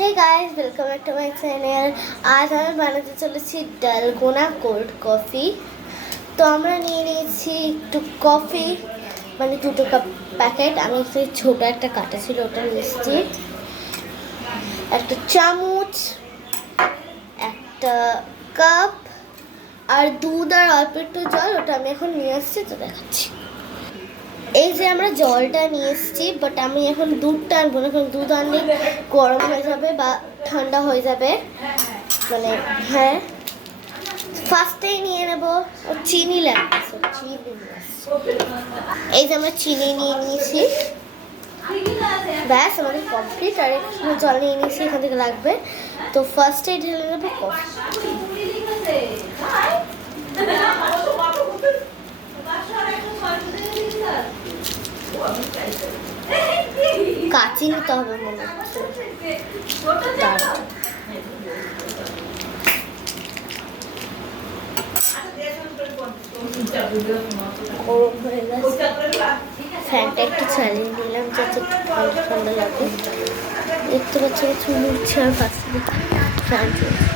Hey guys welcome back to my channel. आज আমি বানাতে চলেছি ডালগোনা কোল্ড কফি। তো আমরা নিয়ে নিয়েছি একটু কফি, মানে 2 কাপ প্যাকেট। আমি সেই ছোট একটা কাটা ছিল ওটা নিয়েছি, একটা চামচ, একটা কাপ আর দুধ আর অল্প একটু জল। ওটা আমি এখন নিয়ে আসছি, তো দেখাচ্ছি। এই যে আমরা জলটা নিয়ে এসেছি, বাট আমি এখন দুধটা আনবো না, কারণ দুধ আনলে গরম হয়ে যাবে বা ঠান্ডা হয়ে যাবে। মানে হ্যাঁ, ফার্স্টেই নিয়ে নেবো চিনি লাগছে। এই যে আমরা চিনি নিয়ে নিয়েছি, ব্যাস আমাদের কমপ্লিট। আর একটু জল নিয়ে নিয়েছি, এখান থেকে লাগবে। তো ফার্স্টেই ঢেলে নেবো কফি। কাচি নিতে হবে মনে হচ্ছে। গরম হয়ে গেছে, ফ্যানটা একটু চালিয়ে নিলাম যাতে ঠান্ডা ঠান্ডা লাগে। দেখতে পাচ্ছি চুল উঠছে আর পাশে ফ্যান চলছে।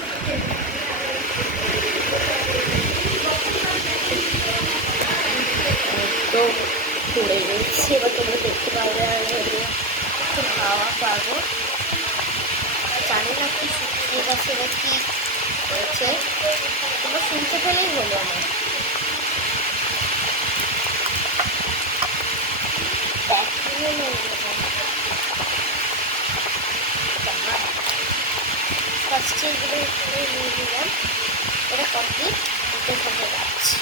একদম পড়ে গেছে, এবার তোমরা দেখতে পাবে আর একটু হাওয়া পাবো। জানি না কি শুকিয়ে গেছে বা কি হয়েছে, তোমরা শুনতে পেলেই হলো। আমার ফার্স্টে এগুলো নিয়ে নিলাম, এটা কমপ্লিট। এখানে যাচ্ছি,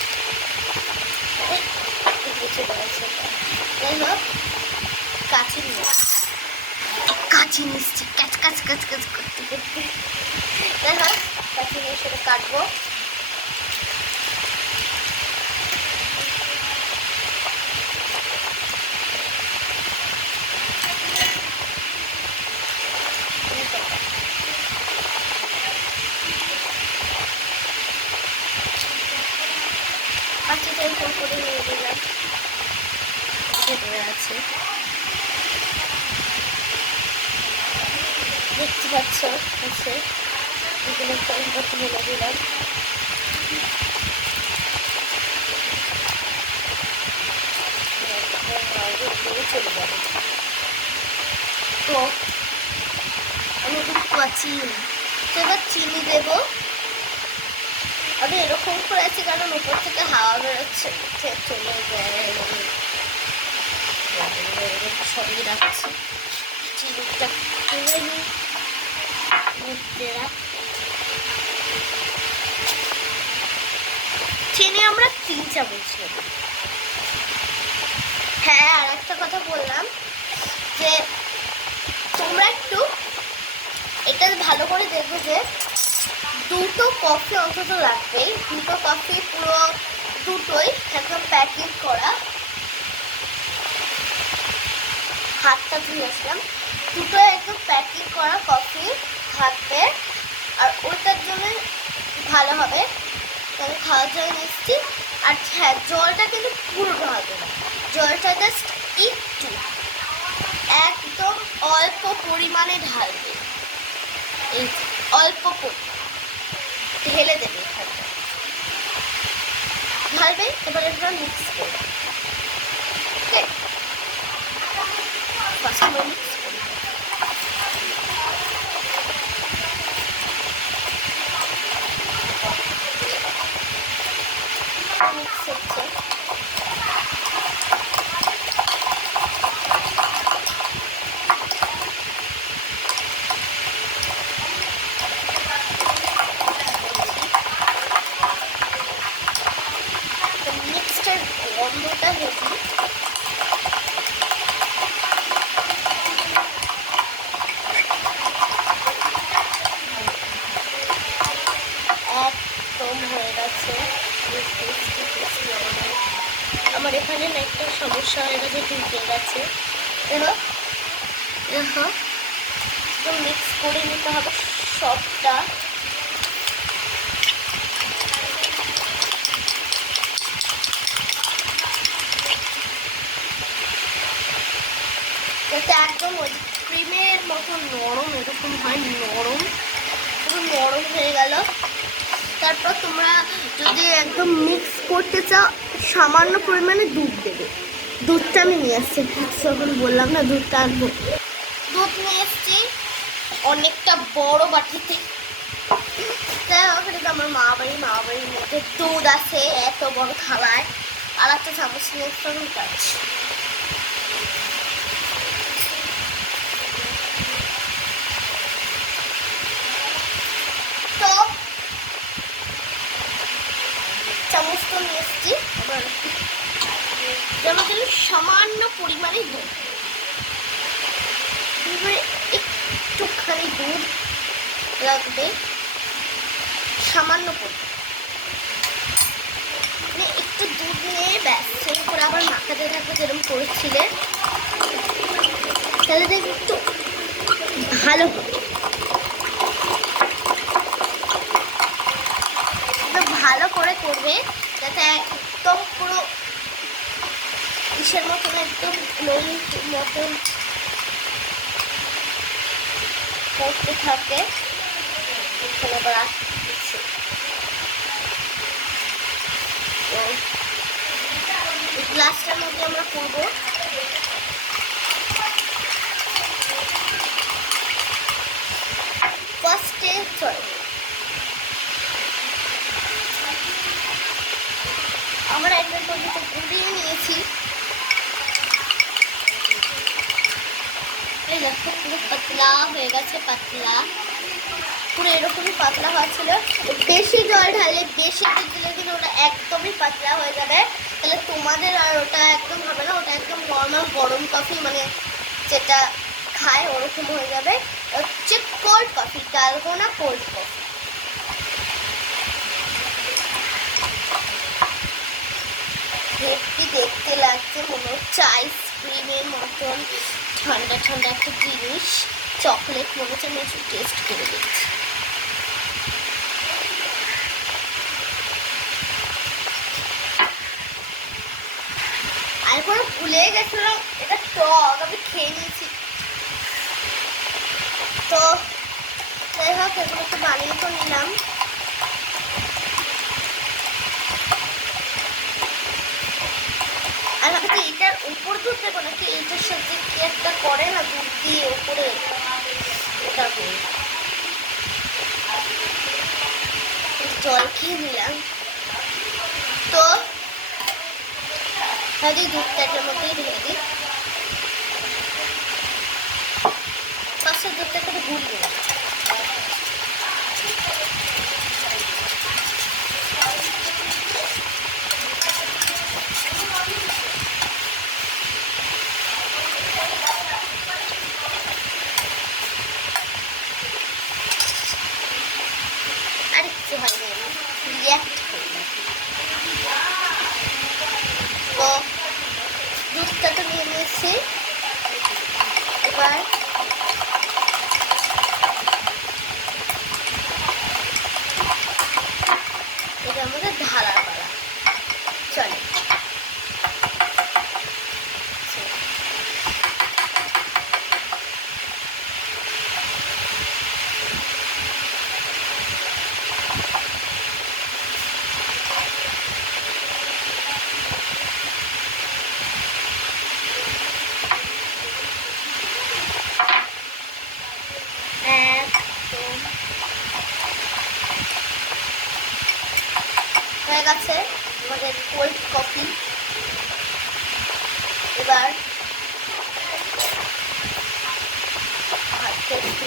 যাই হোক কাছে নিয়ে কাছে নিচ্ছি, কাচ কাচ কাচ কাচ করতে করতে। যাই হোক কাছে নিয়ে সেটা কাটবো। কাঁচিটা এরকম করে নিয়ে দিলাম, ভেতরে আছে দেখতে পাচ্ছ। আছে এগুলো কলকাতা বলে দিলাম। চলে যাবে। তো আমি দুধ পাচ্ছি, তো এবার চিনি দেবো। আমি এরকম করে আছি কারণ উপর থেকে হাওয়া বেরোচ্ছে, চলে যায়। সরিয়ে রাখছি, চিনিটা তুলে নিই। চিনি আমরা 3 চামচ নেব। হ্যাঁ, আর একটা কথা বললাম যে তোমরা একটু এটা ভালো করে দেখবে যে 2 কফি অন্তত লাগবেই। 2 কফি পুরো দুটোই একদম প্যাকিং করা। হাতটা ধুয়ে আসলাম। 2 একদম প্যাকিং করা কফি থাকবে, আর ওটার জন্য ভালো হবে। তাহলে খাওয়ার জন্য নিচ্ছি। আর হ্যাঁ, জলটা কিন্তু পুরো ঢালবে না, জলটা জাস্ট একটু একদম অল্প পরিমাণে ঢালবে। এই অল্প ঢেলে দেবে, এখানটা ঢালবে। এবার এটা মিক্স করবে। ওকে, ফার্স্ট মিক্স করবে। মিক্স হচ্ছে। মিক্সটার গন্ধটা হেভি। একদম হয়ে গেছে। আমার এখানে না একটা সমস্যা হয়ে গেছে, ঢুকে গেছে। দেখো দেখো, একদম মিক্স করে নিতে হবে সবটা। যাতে একদম ক্রিমের মতো নরম, এরকম হয় নরম, পুরো নরম হয়ে গেল। তারপর তোমরা যদি একদম মিক্স করতে চাও সামান্য পরিমাণে দুধ দেবে। দুধটা আমি নিয়ে আসছি, যখন বললাম না দুধটা আনবো, দুধ নিয়ে এসছি অনেকটা বড় বাটিতে। ওখানে তো আমার মা বাড়ির মধ্যে দুধ আছে এত বড় থালায়, আর একটা চামচ নিয়ে তখন কাটছি। তো চামচ তো নিয়ে এসছি, এবার যেমন সামান্য পরিমাণে দুধ, একটুখানি দুধ লাগবে, সামান্য পরিমাণে একটু দুধ নিয়ে ব্যাস সেই করে আবার মাখাতে থাকবে যেরকম করেছিলে, তাহলে দেখবে একটু ভালো হবে। ভালো করে করবে যাতে একদম পুরো ইসের মতন, একদম লোহির মতন করতে থাকে। এখানে আবার তো গ্লাসটার মধ্যে আমরা করবো ফার্স্টে, আমরা একবার পর্যন্ত গুঁড়িয়ে নিয়েছি। এই দেখো পুরো পাতলা হয়ে গেছে, পাতলা পুরো এরকমই পাতলা হয়েছিল। বেশি জল ঢাললে, বেশি দুধ দিলে কিন্তু ওটা একদমই পাতলা হয়ে যাবে, তাহলে তোমাদের আর ওটা একদম হবে না, ওটা একদম নর্মাল গরম কফি মানে যেটা খায় ওরকম হয়ে যাবে। হচ্ছে cold coffee, dalgona cold coffee. Heavy দেখতে লাগছে, মনে হচ্ছে আইসক্রিমের মতন ঠান্ডা ঠান্ডা একটা জিনিস, চকলেট মনে হচ্ছে। আমি একটু টেস্ট করে দেখছি। আর কোনো ভুলে গেছিলাম, এটা টক, আমি খেয়ে নিয়েছি। তো যাই হোক, এগুলো একটু বানিয়ে তো নিলাম। আর ভাবছি এটার উপর দুধ দেবো নাকি এইটার সাথে কি একটা করে না দুধ দিয়ে উপরে, ওটা করি। জল খেয়ে নিলাম। তো ভাবছি দুধটার মধ্যেই ঢেলে দিই। ফার্স্টে দুধটাকে গুড় দিলাম, আর একটু হয়নি রিয়াক্ট করি। তো দুধটা তো নিয়ে নিয়েছি, এবার এটার মধ্যে ঢালার পালা। চলে হয়ে গেছে আমাদের কোল্ড কফি। এবার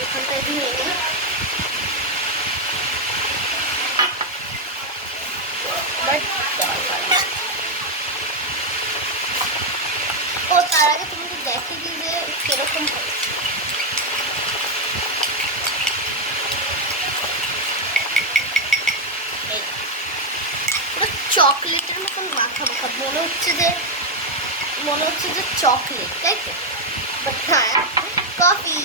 এখানটায় দিয়ে নিই। ও তার আগে তুমি তো দেখে দিই যে কিরকম হয়েছে। চকলেটের মতন মাখা মাখা মনে হচ্ছে যে চকলেট, তাই তো? বাট হ্যাঁ, কফি।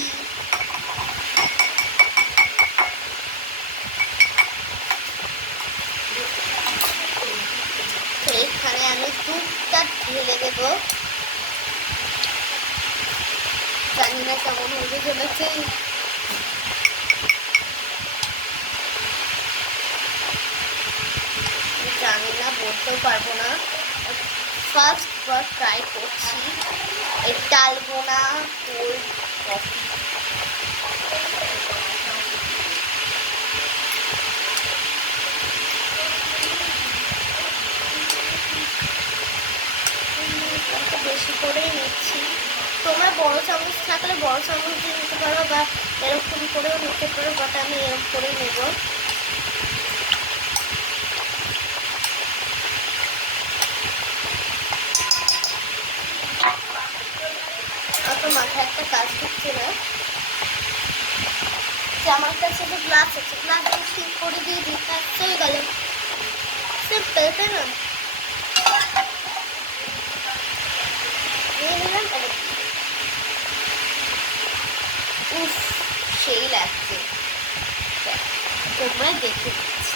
তো এখানে আমি দুধটা ঢেলে দেবো। জানি না কেমন হতে চলেছে। জানি না, বলতেও পারবো না। ফার্স্ট বার ট্রাই করছি এই ডালগোনা কোল্ড কফি। বেশি করেই নিচ্ছি। তোমরা বড় চামচ থাকলে বড় চামচ দিয়ে নিতে পারো বা এরকম করেও নিতে পারো, বাট আমি এরকম করেই নেব। অত মাথায় একটা কাজ করছে না যে আমার কাছে তো গ্লাস আছে, গ্লাস দিয়ে ঠিক করে দিয়ে দিই, কাজ হয়ে গেল। সিম্পল, তাই না? নিয়ে নিলাম। উফ, সেই লাগছে, তোমরা দেখে দিচ্ছি।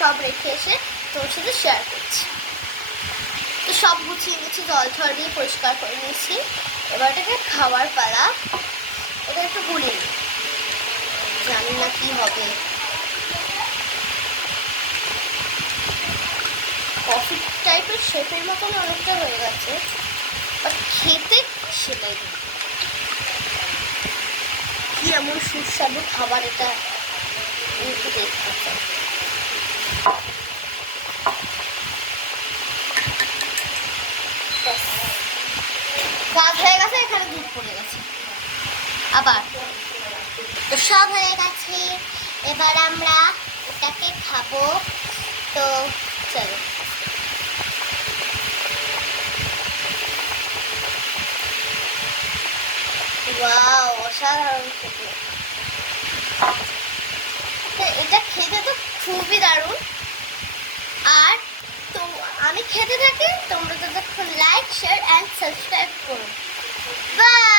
সব রেখে এসে তোমার সাথে শেয়ার করছি। তো সব গুছিয়ে নিয়েছি, জল ঠল দিয়ে পরিষ্কার করে নিয়েছি। এবার এটাকে খাওয়ার পালা। এটা একটু গুলি, জানি না কি হবে। কফি টাইপের শেপের মতন অনেকটা হয়ে গেছে, বাট খেতে সেটাই কি এমন সুস্বাদু খাবার এটা একটু দেখতে চাই। কাজ হয়ে গেছে, এখানে দুধ পড়ে গেছে আবার। তো সব হয়ে গেছে, এবার আমরা এটাকে খাবো। তো চলো। ওয়াও, অসাধারণ খেতে। এটা খেতে তো খুবই দারুণ। আর তো আমি খেতে থাকি, তোমরা ততক্ষণ লাইক, শেয়ার অ্যান্ড সাবস্ক্রাইব করো। বাই।